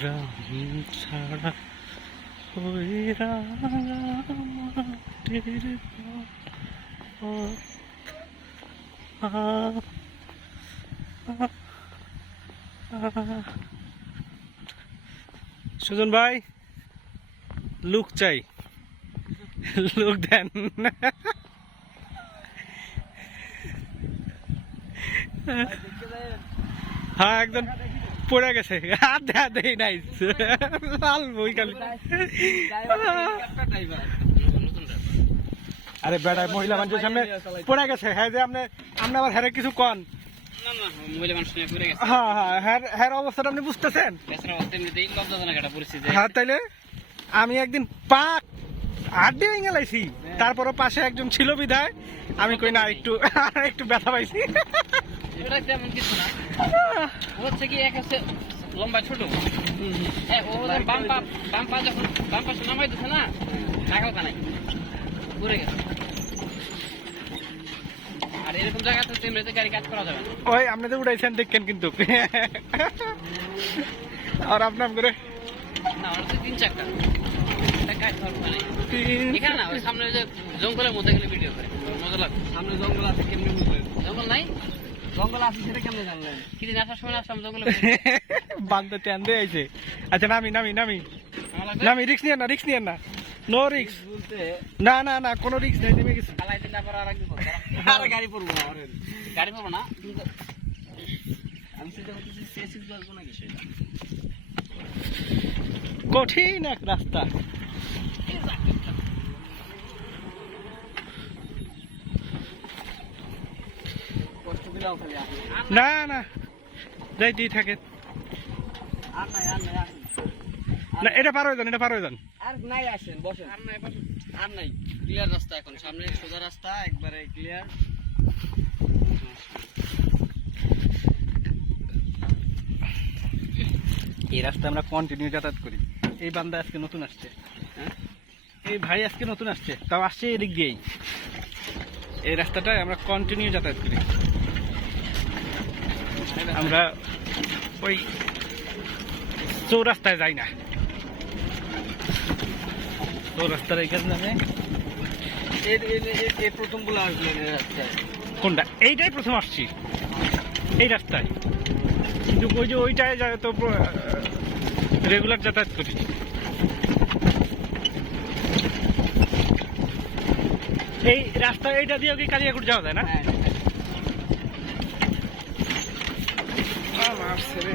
গ্রাম ছাড়া ওই রাঙামাটির সুজন ভাই লুক চাই, লুক দেন। হ্যাঁ একদম পড়ে গেছে, হাত দেয় নাই, লাল বই খালি। আরে বেড়া মহিলা মানুষের সামনে পড়ে গেছে, হ্যাঁ যে আপনি আবার হ্যাঁ কিছু কন। হ্যাঁ অবস্থাটা আপনি বুঝতেছেন। হ্যাঁ তাইলে আমি একদিন পাক হাড্ডি ভেঙে লাইছি, তারপরও পাশে একজন ছিল বিধায় আমি কই না একটু ব্যথা পাইছি। তেমন কিছু না, হচ্ছে কি এক আছে লম্বা ছোট, বাম পা যখন বাম পাশে নামাই দিচ্ছে না, নাগাল কানাই ঘুরে গেছে। আর এরকম জায়গাতে তেমনিতে গাড়ি কাজ করা যাবে না। ওই আপনাদের উড়াইছেন দেখেন কিন্তু, আর আপনার করে না ওটা তিন চাকা কাজ করবে না এখানে না, ওই সামনে যে জঙ্গলের মধ্যে গেলে ভিডিও করে মজা লাগবে। সামনে জঙ্গল আছে, কেমনি বুঝবে? জঙ্গল নাই, জঙ্গল আছে সেটা কেমনে জানলেন? কিছুদিন আসার সময় আসলাম জঙ্গলে বান্ধে ট্যান দিয়ে আইছে। আচ্ছা নামি রিক্স নিয়ে না, নো রিক্স বলতে না না না কোনো রিক্স নেই, নেমে গেছি। খালাই দিন আবার আর একদিন আরে গাড়ি পড়বো না, গাড়ি পড়বো না, কিন্তু আমি চিন্তা করতেছি সেসিস বলবো না কিছু। কঠিন এক রাস্তা, কষ্ট দিলাম খালি। না না যাইতেই থাকে। আর নাই না এটা পার হয়ে যান, আর নাই, আসেন বসেন। আর নাই ক্লিয়ার রাস্তা, এখন সামনে সোজা রাস্তা, একবারে ক্লিয়ার। এই রাস্তা আমরা কন্টিনিউ যাতায়াত করি। এই বান্দা আজকে নতুন আসছে, হ্যাঁ এই ভাই আজকে নতুন আসছে, তাও আসছে এদিক দিয়েই। এই রাস্তাটায় আমরা কন্টিনিউ যাতায়াত করি। আমরা ওই চৌরাস্তায় যাই না, চৌরাস্তার এখানে নামে প্রথম বলে আসলেন রাস্তায়। কোনটা? এইটাই প্রথম আসছি এই রাস্তায়, কিন্তু ওই যে ওইটায় যায় তো রেগুলার যাতায়াত করি। এই রাস্তা এইটা দিয়েও কি কালিয়াকুট যাওয়া যায় না? হ্যাঁ। আমার ছেলে